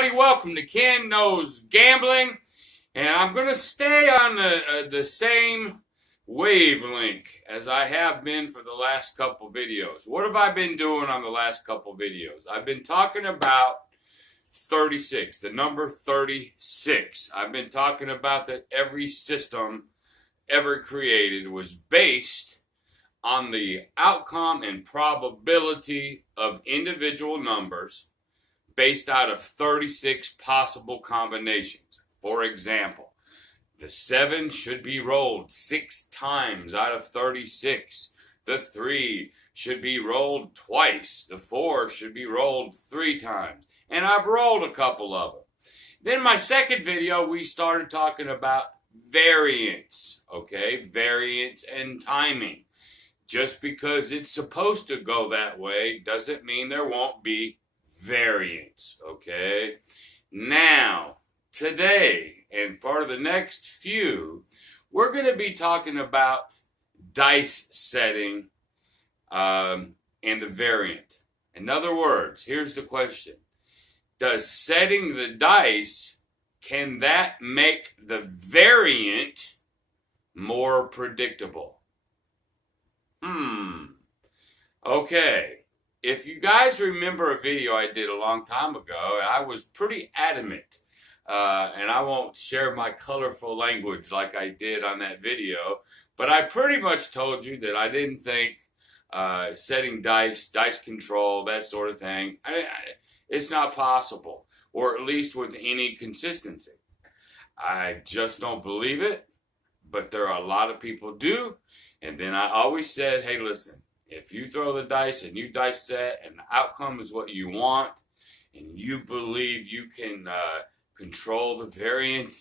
everybody, welcome to Kenknowsgambling, and I'm going to stay on the same wavelength as I have been for the last couple videos. What have I been doing on the last couple videos? I've been talking about 36, the number 36. I've been talking about that every system ever created was based on the outcome and probability of individual numbers based out of 36 possible combinations. For example, the 7 should be rolled 6 times out of 36. The 3 should be rolled twice. The 4 should be rolled 3 times. And I've rolled a couple of them. Then my second video, we started talking about variance. Okay, variance and timing. Just because it's supposed to go that way doesn't mean there won't be variance, okay? Now, today, and for the next few, we're going to be talking about dice setting and the variant. In other words, here's the question. Does setting the dice, can that make the variant more predictable? Okay. If you guys remember a video I did a long time ago, I was pretty adamant, and I won't share my colorful language like I did on that video, but I pretty much told you that I didn't think setting dice control, that sort of thing, it's not possible, or at least with any consistency. I just don't believe it, but there are a lot of people do, and then I always said, hey, listen, if you throw the dice and you dice set and the outcome is what you want and you believe you can control the variant,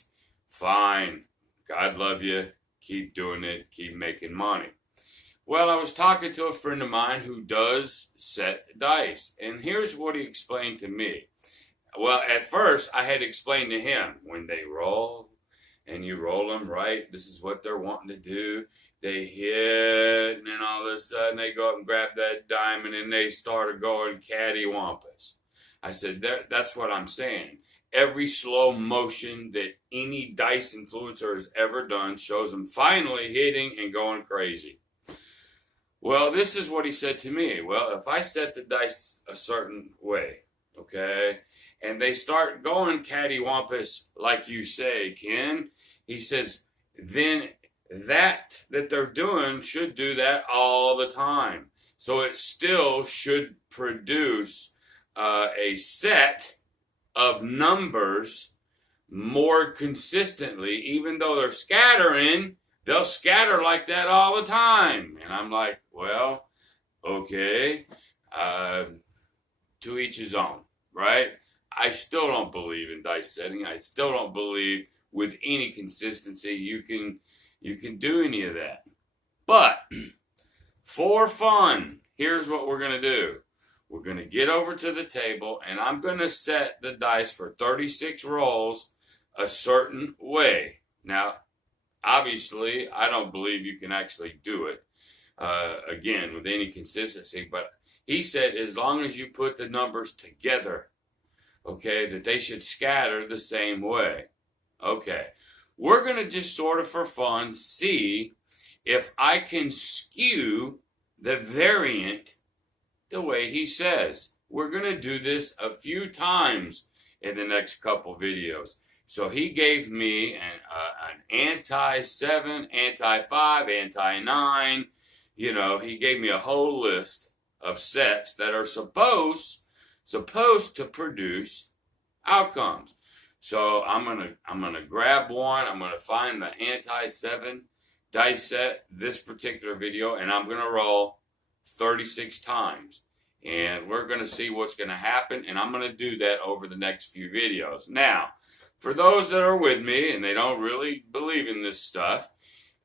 fine. God love you. Keep doing it. Keep making money. Well, I was talking to a friend of mine who does set dice, and here's what he explained to me. Well, at first, I had explained to him, when they roll and you roll them right, this is what they're wanting to do. They hit, and then all of a sudden they go up and grab that diamond and they start going cattywampus. I said, that's what I'm saying. Every slow motion that any dice influencer has ever done shows them finally hitting and going crazy. Well, this is what he said to me. Well, if I set the dice a certain way, okay, and they start going cattywampus like you say, Ken, he says, then that they're doing should do that all the time. So it still should produce a set of numbers more consistently. Even though they're scattering, they'll scatter like that all the time. And I'm like, well, okay, to each his own, right? I still don't believe in dice setting. I still don't believe with any consistency you can do any of that. But for fun, here's what we're going to do. We're going to get over to the table, and I'm going to set the dice for 36 rolls a certain way. Now, obviously, I don't believe you can actually do it, again, with any consistency. But he said as long as you put the numbers together, okay, that they should scatter the same way. Okay. We're going to just sort of for fun see if I can skew the variant the way he says. We're going to do this a few times in the next couple videos. So he gave me an anti-7, anti-5, anti-9. You know, he gave me a whole list of sets that are supposed to produce outcomes. So I'm gonna grab one. I'm gonna find the anti-7 dice set, this particular video, and I'm gonna roll 36 times. And we're gonna see what's gonna happen, and I'm gonna do that over the next few videos. Now, for those that are with me and they don't really believe in this stuff,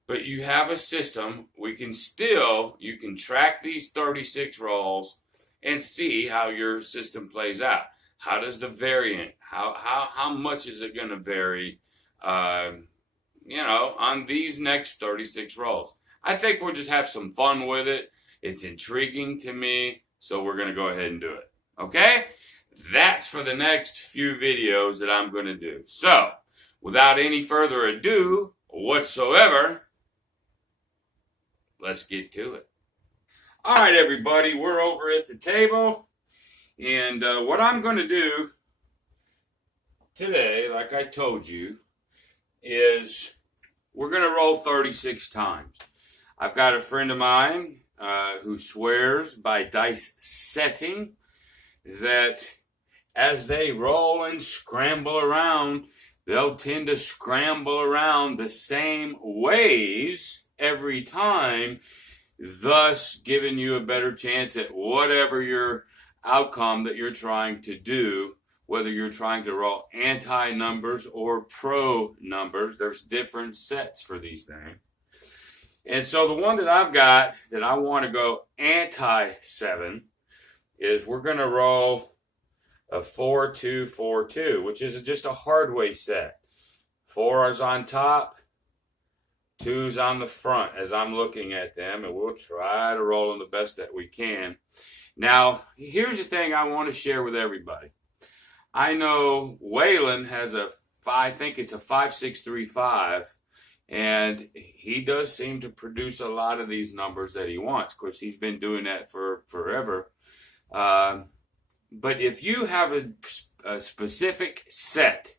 but you have a system, you can track these 36 rolls and see how your system plays out. How does the variant, how much is it going to vary, you know, on these next 36 rolls? I think we'll just have some fun with it. It's intriguing to me, so we're going to go ahead and do it. Okay? that's for the next few videos that I'm going to do. So, without any further ado whatsoever, let's get to it. All right, everybody, we're over at the table. And what I'm going to do today, like I told you, is we're going to roll 36 times. I've got a friend of mine who swears by dice setting that as they roll and scramble around, they'll tend to scramble around the same ways every time, thus giving you a better chance at whatever your outcome that you're trying to do, whether you're trying to roll anti numbers or pro numbers. There's different sets for these things. And so the one that I've got that I want to go anti-7 is we're going to roll a 4-2-4-2, which is just a hard way set. 4 is on top, 2's on the front as I'm looking at them, and we'll try to roll them the best that we can. Now, here's the thing I want to share with everybody. I know Waylon has I think it's a 5-6-3-5, and he does seem to produce a lot of these numbers that he wants. Of course, he's been doing that for forever. But if you have a specific set,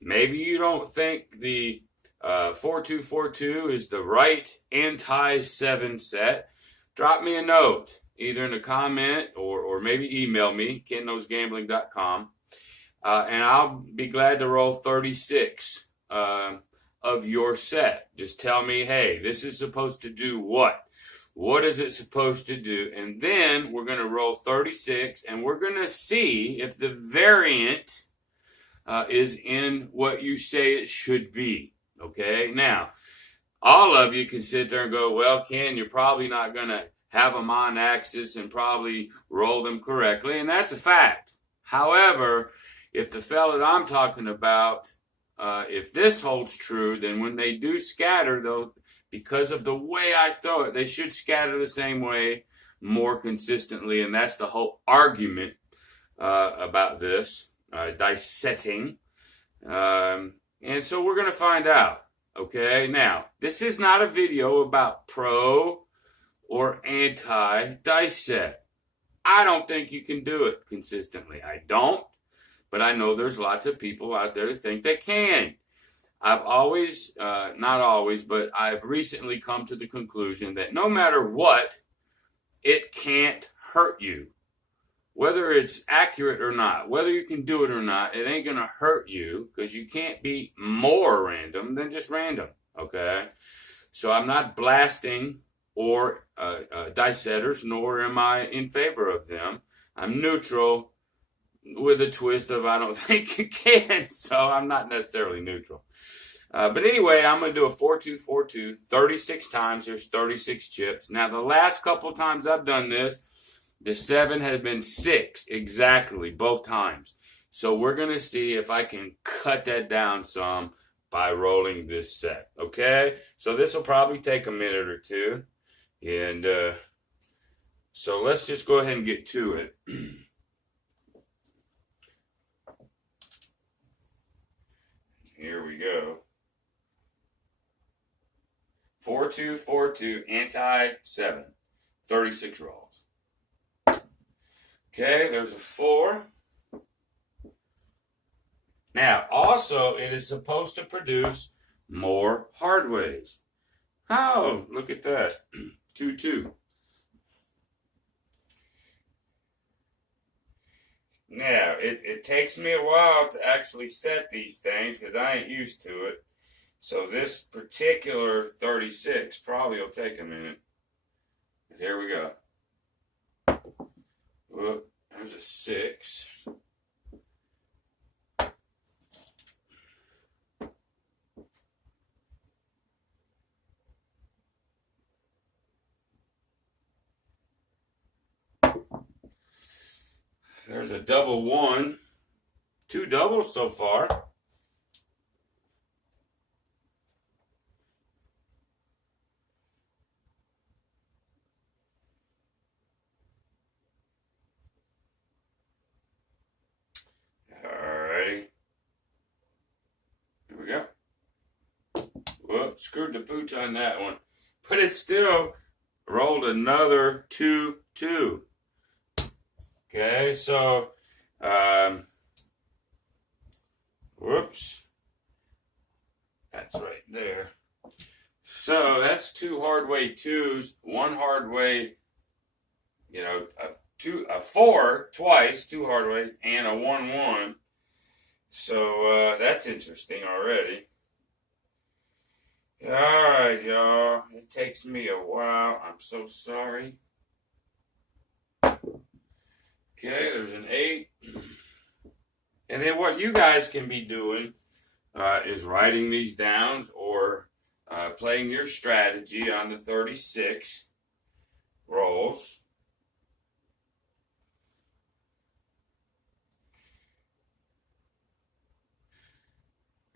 maybe you don't think the 4-2-4-2 is the right anti-7 set, drop me a note, either in a comment or maybe email me, Kenknowsgambling.com, and I'll be glad to roll 36 of your set. Just tell me, hey, this is supposed to do what? What is it supposed to do? And then we're going to roll 36, and we're going to see if the variant is in what you say it should be. Okay? Now, all of you can sit there and go, well, Ken, you're probably not going to have them on axis and probably roll them correctly, and that's a fact. However, if the fella that I'm talking about, if this holds true, then when they do scatter, though, because of the way I throw it, they should scatter the same way more consistently, and that's the whole argument about this, dice setting. And so we're going to find out, okay? Now, this is not a video about pro or anti-dice set. I don't think you can do it consistently. I don't, but I know there's lots of people out there that think they can. I've always, not always, but I've recently come to the conclusion that no matter what, it can't hurt you. Whether it's accurate or not, whether you can do it or not, it ain't going to hurt you because you can't be more random than just random, okay? So I'm not blasting or dice setters, nor am I in favor of them. I'm neutral with a twist of I don't think you can, so I'm not necessarily neutral. But anyway, I'm going to do a 4-2-4-2 36 times. There's 36 chips. Now, the last couple times I've done this, the 7 has been 6 exactly both times. So we're going to see if I can cut that down some by rolling this set. Okay? So this will probably take a minute or two. And so let's just go ahead and get to it. Here we go. 4-2-4-2 anti-7. 36 rolls. Okay, there's a 4. Now, also, it is supposed to produce more hard ways. Oh, look at that. 2-2. Now, it takes me a while to actually set these things because I ain't used to it. So this particular 36 probably will take a minute. And here we go. Whoop, there's a 6. There's a double 1. 2 doubles so far. Oh, screwed the pooch on that one. But it still rolled another 2, 2. Okay, so, whoops. That's right there. So that's 2 hard way 2s, 1 hard way, a 4 twice, 2 hard ways, and a 1, 1. So that's interesting already. All right, y'all. It takes me a while. I'm so sorry. Okay, there's an 8. And then what you guys can be doing is writing these down or playing your strategy on the 36 rolls.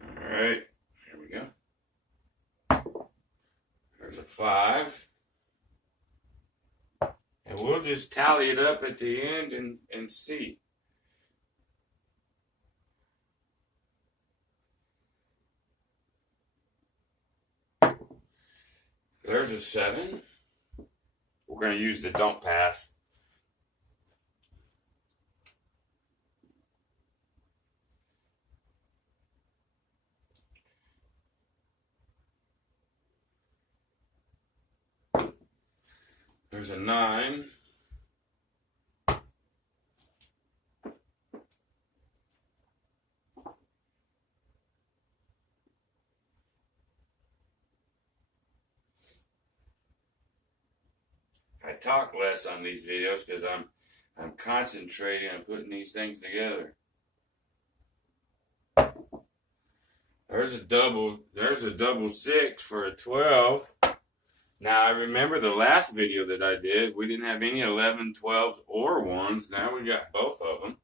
All right, here we go. There's a 5. And we'll just tally it up at the end and see. There's a 7. We're going to use the don't pass. There's a 9. I talk less on these videos because I'm concentrating on putting these things together. There's a double 6 for a 12. Now I remember the last video that I did, we didn't have any 11, 12s, or 1s. Now we got both of them.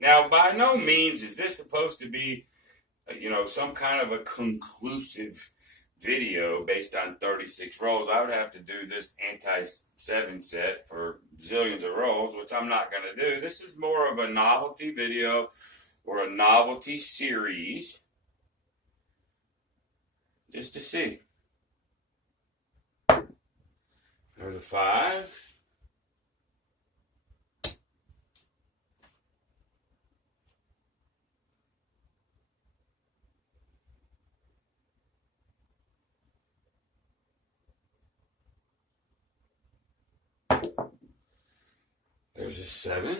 Now by no means is this supposed to be, some kind of a conclusive video based on 36 rolls. I would have to do this anti-7 set for zillions of rolls, which I'm not going to do. This is more of a novelty video or a novelty series just to see. There's a 5. There's a 7.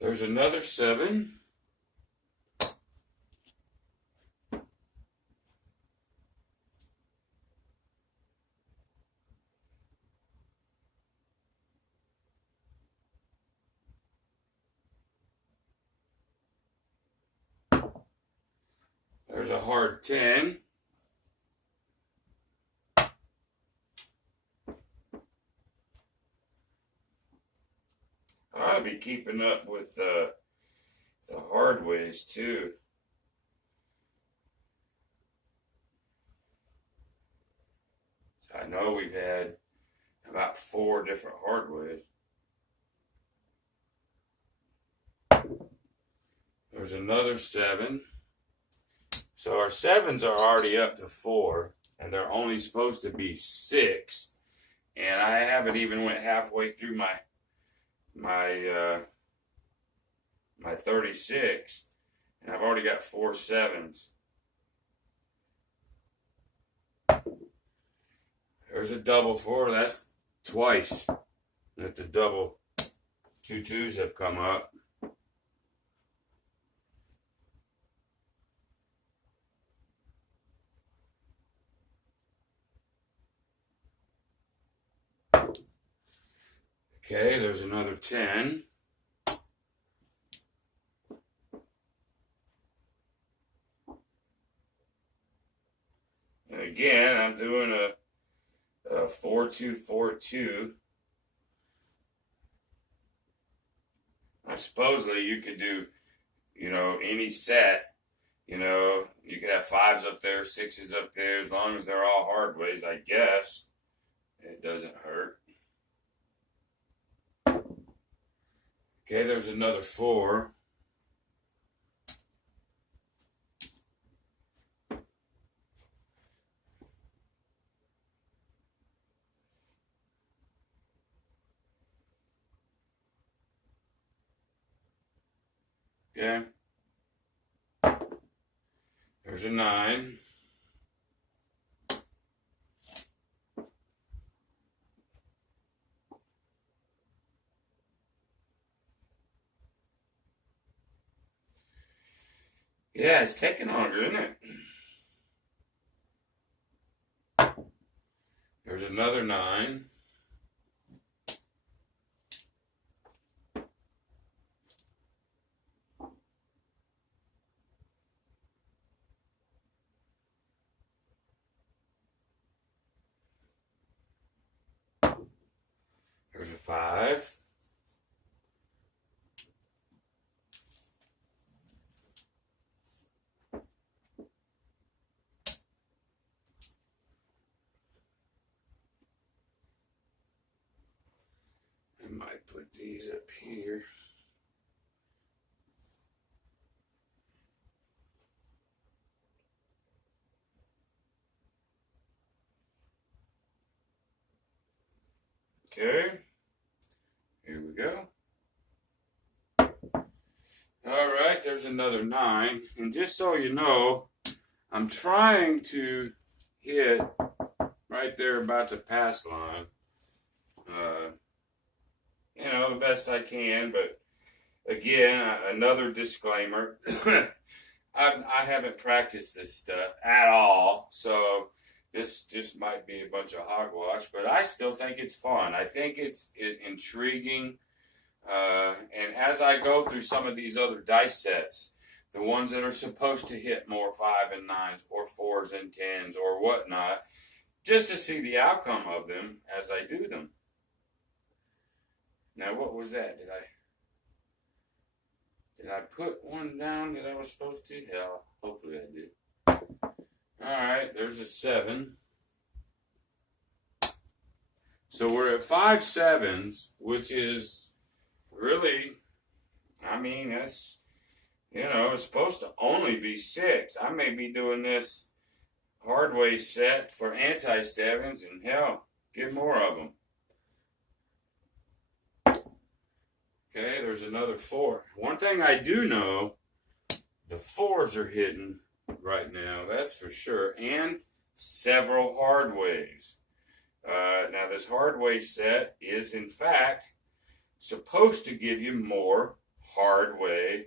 There's another 7. There's a hard 10. I ought to be keeping up with the hard ways too. I know we've had about 4 different hard ways. There's another 7. So our 7s are already up to 4, and they're only supposed to be 6. And I haven't even went halfway through my 36, and I've already got 4 7s. There's a double 4. That's twice that the double 2 2s have come up. Okay, there's another 10. And again, I'm doing a 4 2 4 2. Supposedly you could do, any set, You know, you could have 5s up there, 6s up there, as long as they're all hard ways, I guess. It doesn't hurt. Okay, there's another 4. Okay. There's a 9. Yeah, it's taking longer, isn't it? There's another 9. There's a 5. I might put these up here. Okay. Here we go. All right, there's another 9. And just so you know, I'm trying to hit right there about the pass line. You know, the best I can, but again, another disclaimer. I haven't practiced this stuff at all, so this just might be a bunch of hogwash, but I still think it's fun. I think it's intriguing. And as I go through some of these other dice sets, the ones that are supposed to hit more 5 and 9s or 4s and 10s or whatnot, just to see the outcome of them as I do them. Now, what was that? Did I put one down that I was supposed to? Hell, hopefully I did. All right, there's a 7. So we're at 5 7s, which is really, I mean, that's, you know, it's supposed to only be 6. I may be doing this hard way set for anti-7s, and hell, get more of them. Okay, there's another 4. One thing I do know, the 4s are hidden right now, that's for sure, and several hard ways. Now, this hard way set is, in fact, supposed to give you more hard way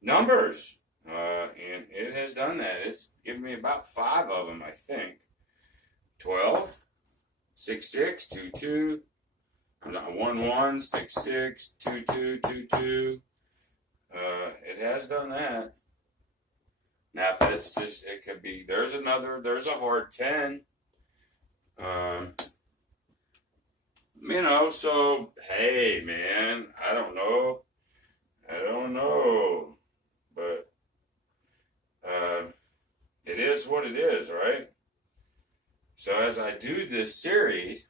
numbers, and it has done that. It's given me about 5 of them, I think. 12, 6, 6, 2, 2. 1, 1, 6, 6, 2, 2, 2, 2. It has done that. Now, if that's just, it could be, there's a hard 10. You know, so, hey, man, I don't know. But, it is what it is, right? So as I do this series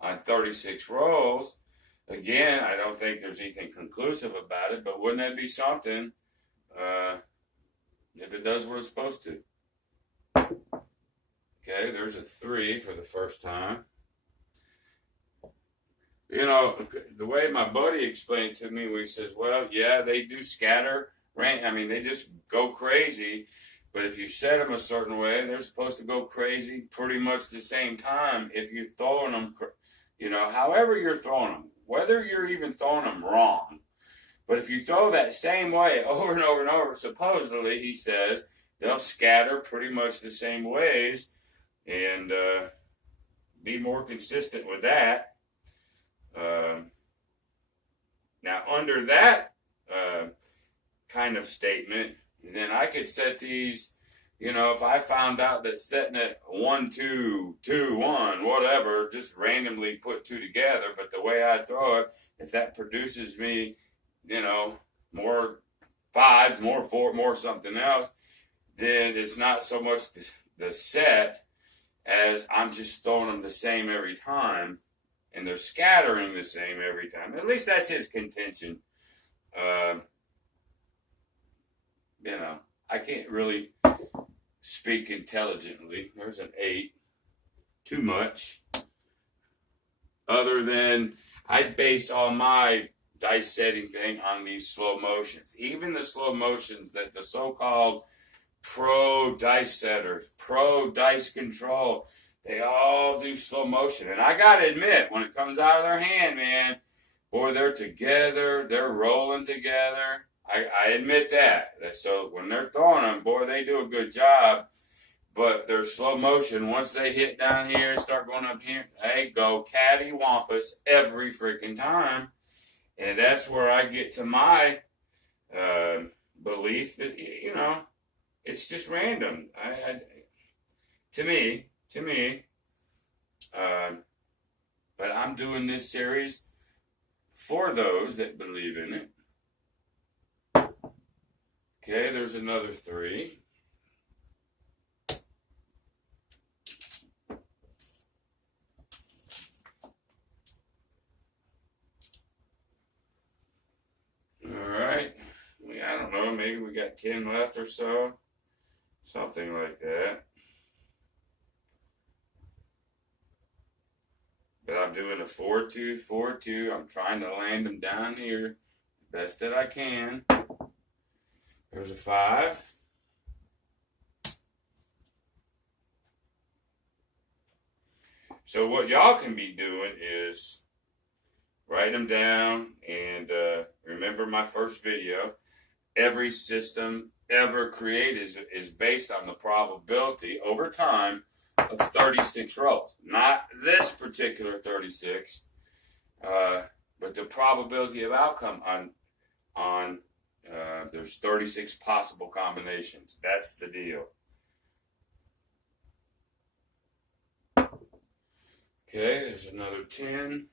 on 36 rolls, again, I don't think there's anything conclusive about it, but wouldn't that be something if it does what it's supposed to? Okay, there's a 3 for the first time. You know, the way my buddy explained to me, he says, well, yeah, they do scatter. I mean, they just go crazy. But if you set them a certain way, they're supposed to go crazy pretty much the same time if you're throwing them, you know, however you're throwing them, whether you're even throwing them wrong. But if you throw that same way over and over and over, supposedly, he says, they'll scatter pretty much the same ways and be more consistent with that. Now, under that kind of statement, then I could set these, you know, if I found out that setting it 1, 2, 2, 1, whatever, just randomly put 2 together, but the way I throw it, if that produces me, you know, more fives, more four, more something else, then it's not so much the set as I'm just throwing them the same every time, and they're scattering the same every time. At least that's his contention. You know, I can't really speak intelligently. There's an 8. Too much. Other than I base all my dice setting thing on these slow motions. Even the slow motions that the so-called pro dice setters, pro dice control, they all do slow motion. And I got to admit, when it comes out of their hand, man, boy, they're together, they're rolling together. I admit that. So when they're throwing them, boy, they do a good job. But they're slow motion. Once they hit down here and start going up here, they go cattywampus every freaking time. And that's where I get to my belief that, you know, it's just random. To me. But I'm doing this series for those that believe in it. Okay, there's another 3. Alright. I don't know, maybe we got 10 left or so. Something like that. But I'm doing a 4-2, 4-2. I'm trying to land them down here the best that I can. There's a 5. So what y'all can be doing is write them down and remember my first video. Every system ever created is based on the probability over time of 36 rolls. Not this particular 36, but the probability of outcome on there's 36 possible combinations. That's the deal. Okay, there's another 10.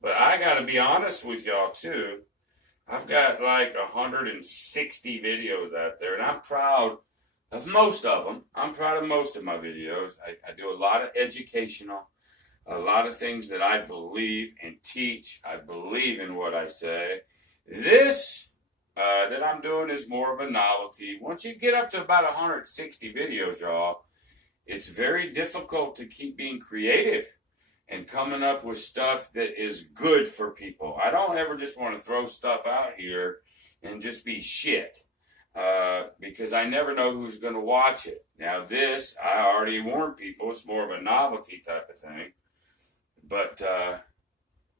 But I got to be honest with y'all too. I've got like 160 videos out there, and I'm proud of most of them. I'm proud of most of my videos. I do a lot of educational, a lot of things that I believe and teach. I believe in what I say. This that I'm doing is more of a novelty. Once you get up to about 160 videos, y'all, it's very difficult to keep being creative and coming up with stuff that is good for people. I don't ever just want to throw stuff out here and just be shit, because I never know who's going to watch it. Now this, I already warned people, it's more of a novelty type of thing. But,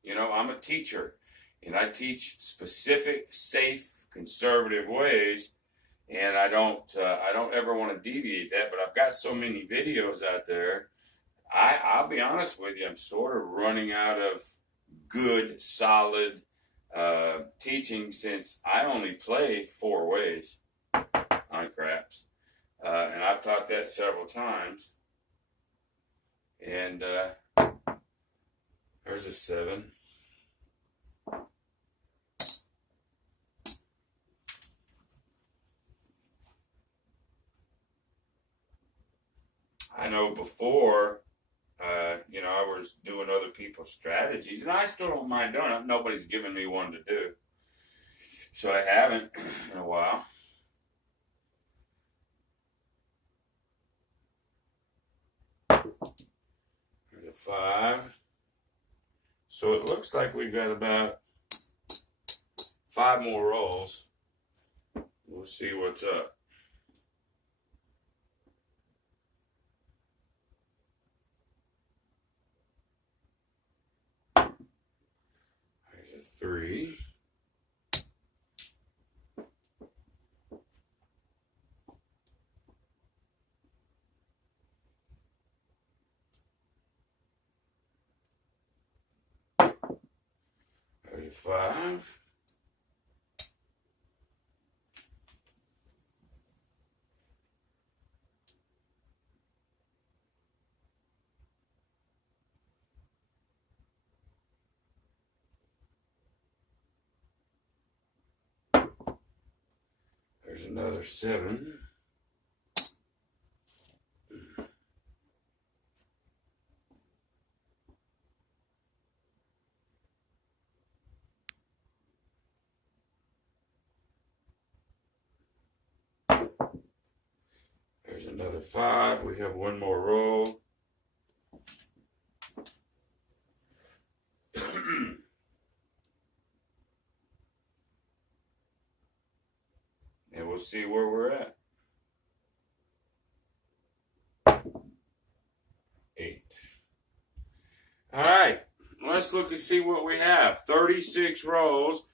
you know, I'm a teacher, and I teach specific, safe, conservative ways, and I don't ever want to deviate that, but I've got so many videos out there. I'll be honest with you, I'm sort of running out of good, solid teaching, since I only play 4 ways on craps. And I've taught that several times. And there's a 7. I know before, you know, I was doing other people's strategies, and I still don't mind doing it. Nobody's given me one to do, so I haven't in a while. There's a 5. So it looks like we've got about 5 more rolls. We'll see what's up. There's a 3. There's a 5. There's another 7. There's another 5. We have one more roll. And we'll see where we're at. 8. All right, let's look and see what we have. 36 rolls.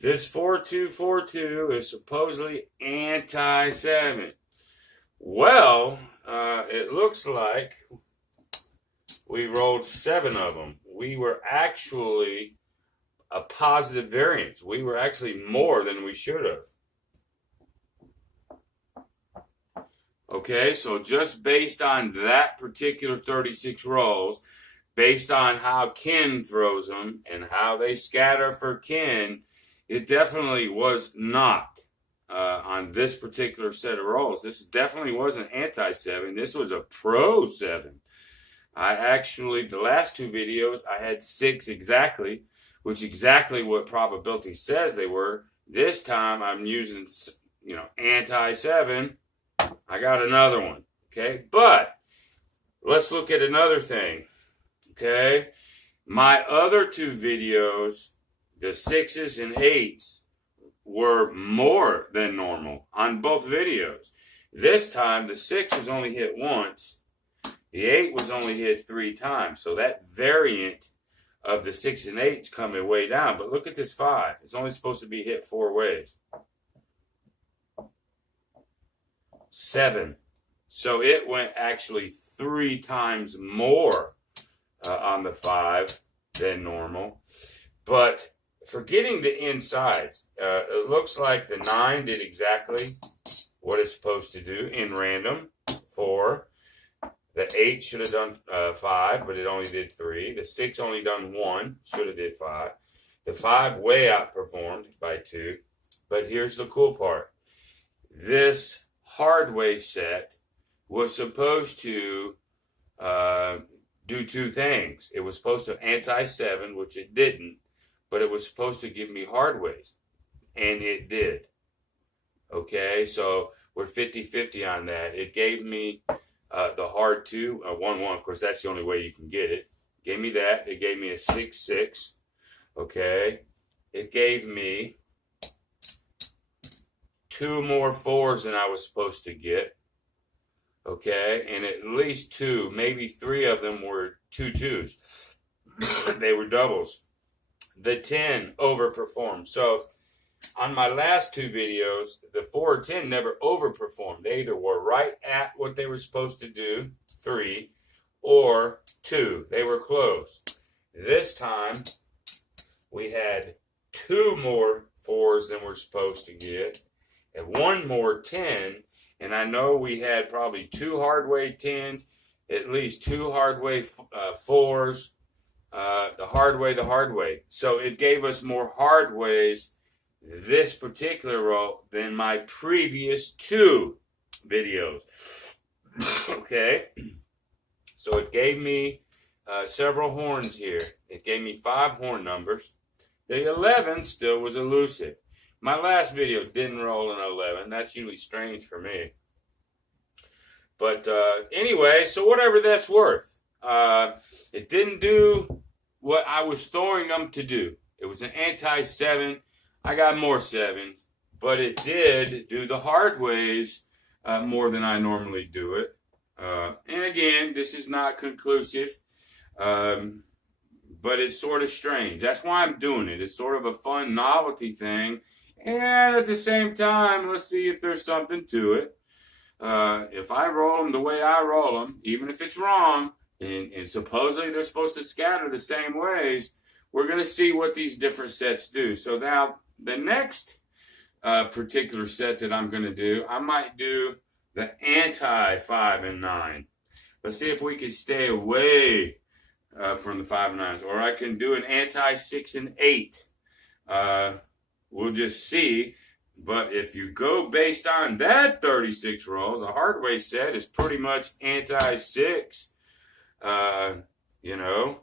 This 4242 is supposedly anti-7. Well, it looks like we rolled 7 of them. We were actually a positive variance. We were actually more than we should have. Okay, so just based on that particular 36 rolls, based on how Ken throws them and how they scatter for Ken, it definitely was not on this particular set of rolls. This definitely wasn't anti-7. This was a pro-7. I actually, the last 2 videos, I had 6 exactly, which exactly what probability says they were. This time I'm using, anti-7. I got another one, okay? But let's look at another thing, okay? My other 2 videos, the 6s and 8s, were more than normal on both videos. This time, the 6 was only hit once. The 8 was only hit 3 times. So that variant of the 6 and 8's coming way down. But look at this 5. It's only supposed to be hit 4 ways. 7. So it went actually 3 times more on the 5 than normal. But forgetting the insides, it looks like the 9 did exactly what it's supposed to do in random. 4. The 8 should have done 5, but it only did 3. The 6 only done 1, should have did 5. The 5 way outperformed by 2. But here's the cool part. This hard way set was supposed to do 2 things. It was supposed to anti-7, which it didn't, but it was supposed to give me hard ways, and it did. Okay, so we're 50-50 on that. It gave me the hard 2, 1-1. Of course, that's the only way you can get it. Gave me that. It gave me a 6-6. Okay, it gave me 2 more 4s than I was supposed to get. Okay, and at least 2, maybe 3 of them were 2 2s. They were doubles. The 10 overperformed. So on my last 2 videos, the 4 or 10 never overperformed. They either were right at what they were supposed to do, 3, or 2. They were close. This time, we had 2 more 4s than we're supposed to get, and 1 more 10, and I know we had probably 2 hard way 10s, at least 2 hard way 4s, the hard way. So it gave us more hard ways this particular roll than my previous 2 videos. Okay, so it gave me several horns here. It gave me 5 horn numbers. The 11 still was elusive. My last video didn't roll an 11. That's usually strange for me. But anyway, so whatever that's worth. It didn't do what I was throwing them to do. It was an anti-7. I got more 7s. But it did do the hard ways more than I normally do it. And again, this is not conclusive. But it's sort of strange. That's why I'm doing it. It's sort of a fun novelty thing. And at the same time, let's see if there's something to it. If I roll them the way I roll them, even if it's wrong, and supposedly they're supposed to scatter the same ways, we're going to see what these different sets do. So now, the next particular set that I'm going to do, I might do the anti-5 and 9. Let's see if we can stay away from the 5 and 9s. Or I can do an anti-6 and 8. We'll just see. But if you go based on that 36 rolls, a hardware set is pretty much anti-6. You know,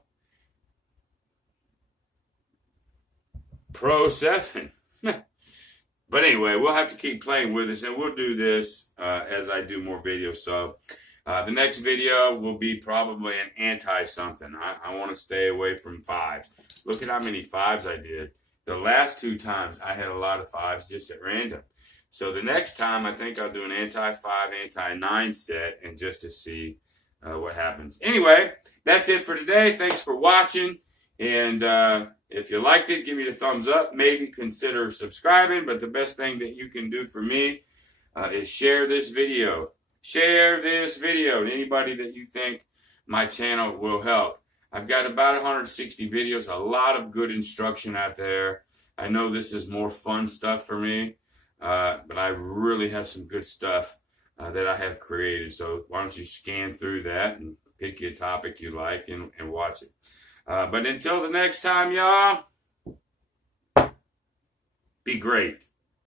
pro 7. But anyway, we'll have to keep playing with this, and we'll do this as I do more videos. So the next video will be probably an anti-something. I want to stay away from 5s. Look at how many 5s I did. The last 2 times, I had a lot of 5s just at random. So the next time, I think I'll do an anti-5, anti-9 set, and just to see what happens. Anyway, that's it for today. Thanks for watching. And if you liked it, give me the thumbs up. Maybe consider subscribing. But the best thing that you can do for me is share this video. Share this video to anybody that you think my channel will help. I've got about 160 videos, a lot of good instruction out there. I know this is more fun stuff for me, but I really have some good stuff that I have created. So why don't you scan through that and pick your topic you like and watch it. But until the next time, y'all, be great.